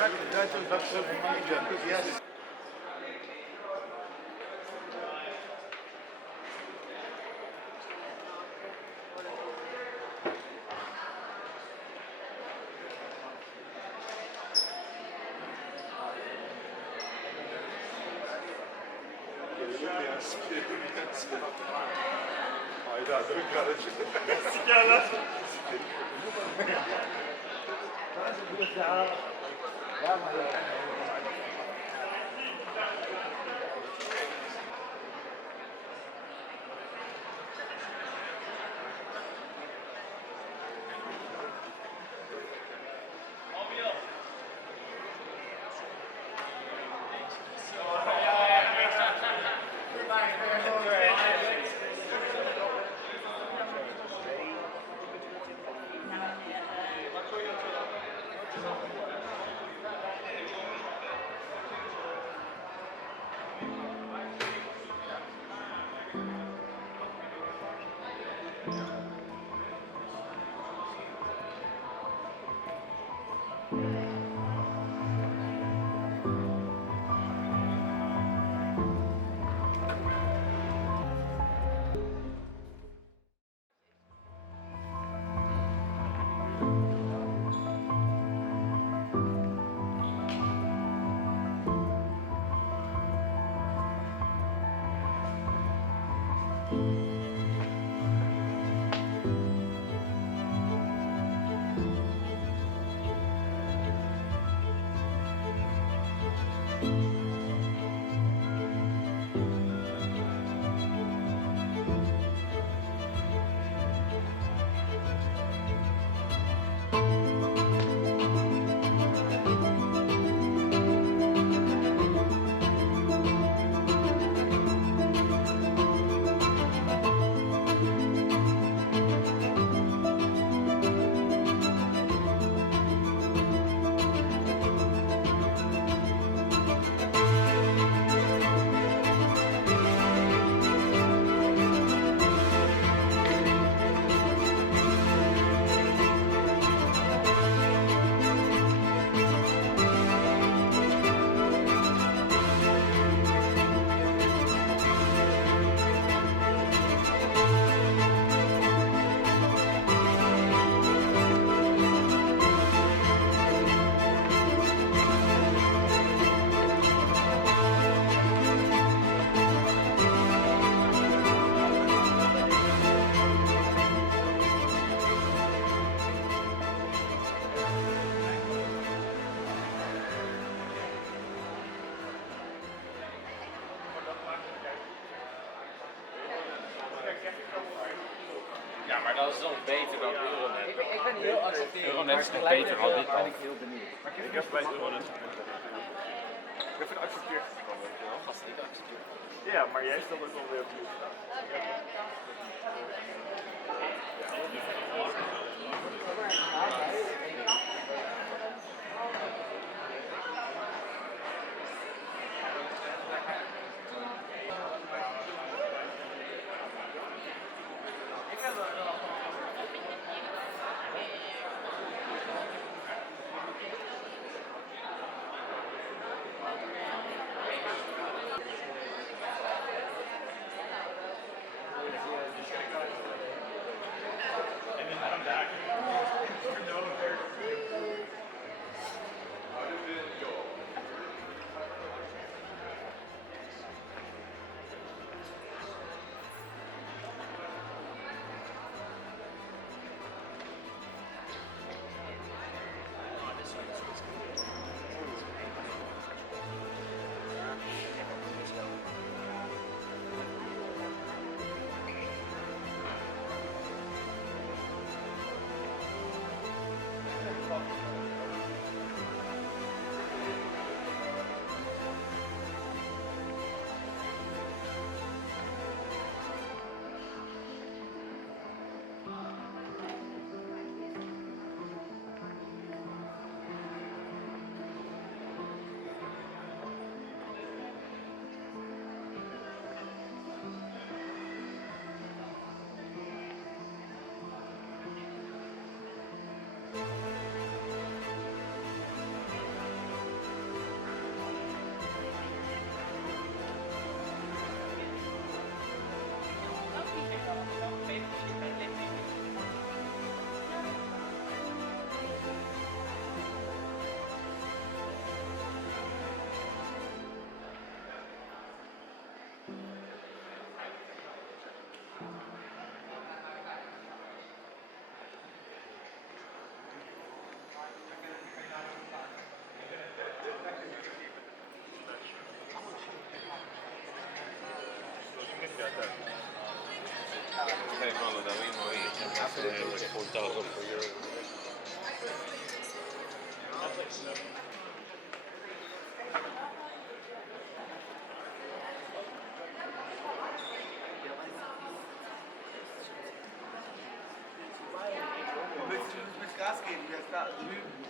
exactly. That's so yes. Hayda, dur kardeşim. Sikerler. Ja, maar dat is dan beter dan Euronet. Ik ben niet heel accepterend. Euronet is nog beter dan dit ben al. ik heel benieuwd. Ik heb bij Euronet geprobeerd. Ik heb het geaccepteerd gekomen, weet je wel. Gast, ik accepteer. Ja, maar jij stelt ook wel weer opnieuw. En dan gaan we daar. Stai falando da Rino e c'è portato per Willst du nicht Gas geben? Der ist da drüben.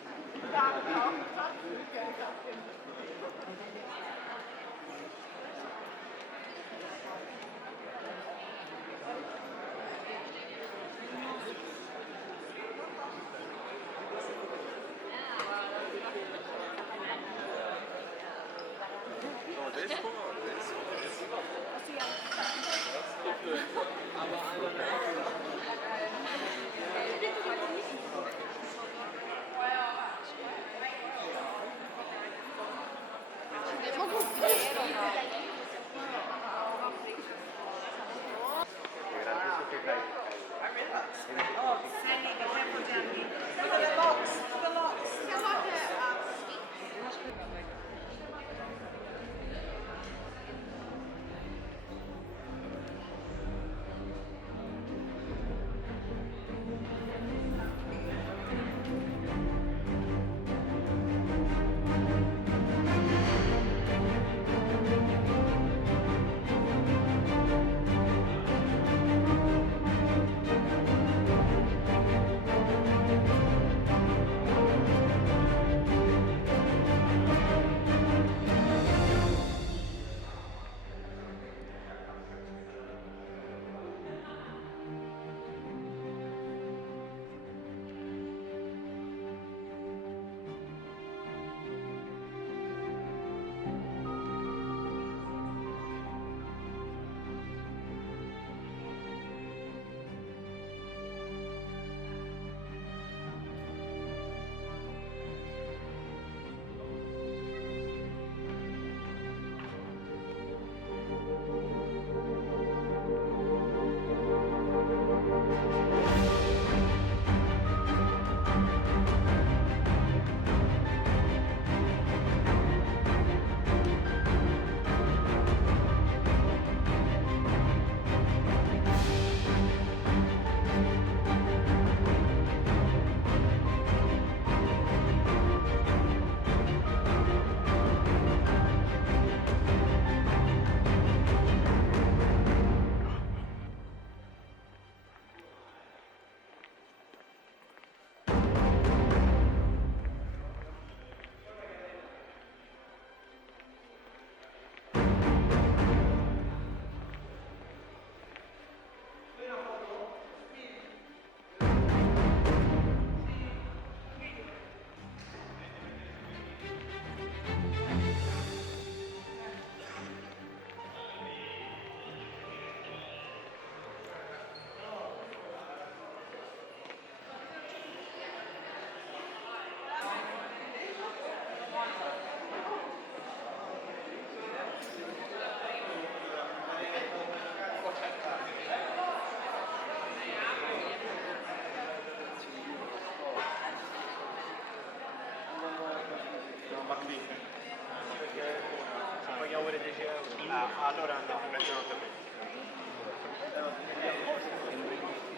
allora andiamo in mezzo a me.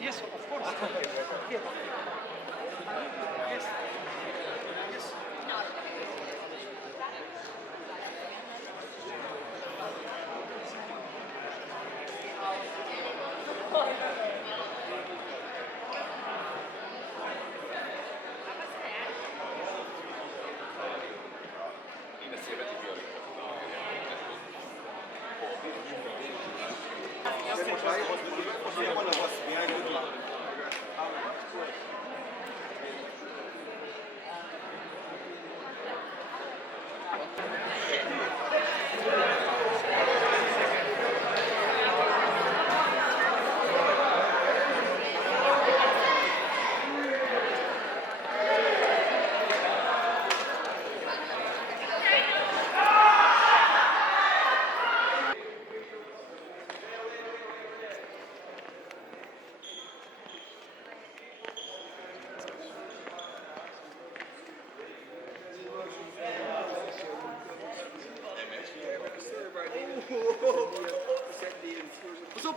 Yes, of course. Yes. Yes. Yes. Insieme di Fiori.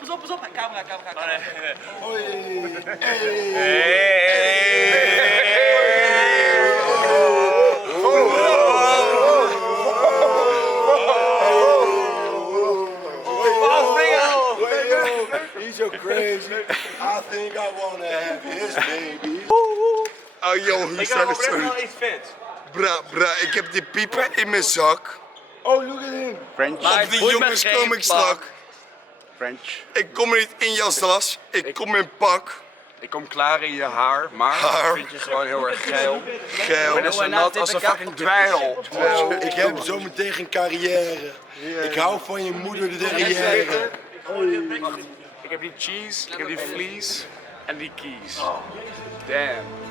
pas op, pas op. Camera. He's so crazy. I think I wanna have his baby. Oh joh, Ik heb oprecht wel iets vets. Bra, ik heb die pieper in mijn zak. Oh, look at him. French. Op die jongens kom ik strak. French. Ik kom niet in jouw das, ik kom in pak. Ik kom klaar in je haar, maar Haar. ik vind je gewoon heel erg geil. Geil. Ik ben zo nat als een fucking dweil. Ik heb zometeen geen carrière. Ik hou van je moeder de derrière. Ik heb die cheese, ik heb die vlees en die keys. Damn.